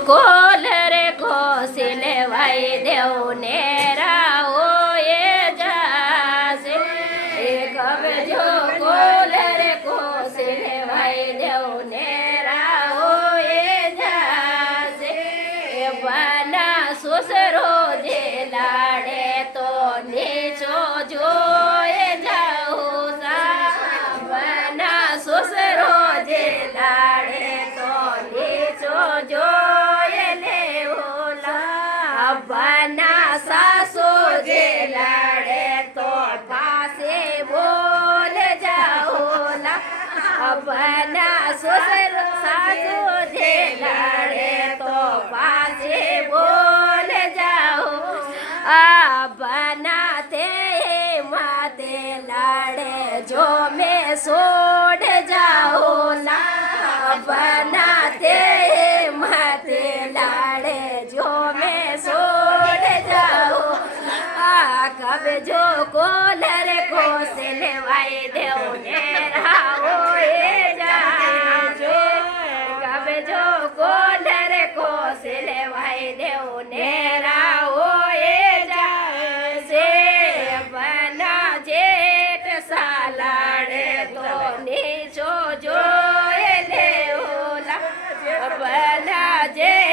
call રે કોસી લેવાય દેવ નેરા હોય જાશે કવે જો કોલ રે કોસી લેવાય દેવ નેરા હોય જાશે બના સુસરો જે લાડે તો નીચો જોઈ જાઉં બના સુસરો જે લાડે તો નીચો જોઈ લેવું બના સાસુ જે લાડે તો પાસે બોલ જાઉં બના સુસરો સાસુ જે લાડે તો પાસે બોલ જાઉં બના તે માતે લાડે જો મેં છોડ જાઉં બના તે માતે લાડે જો મેં છોડ જાઉં કબ જો કોલર કોસે લેવાય દેવ નેરા હોય જાશે કબ જો કોલર કોસે લેવાય દેવ નેરા હોય જાશે બના જેઠ સાલાડે તો નીચો જોઈ લેવું બના જે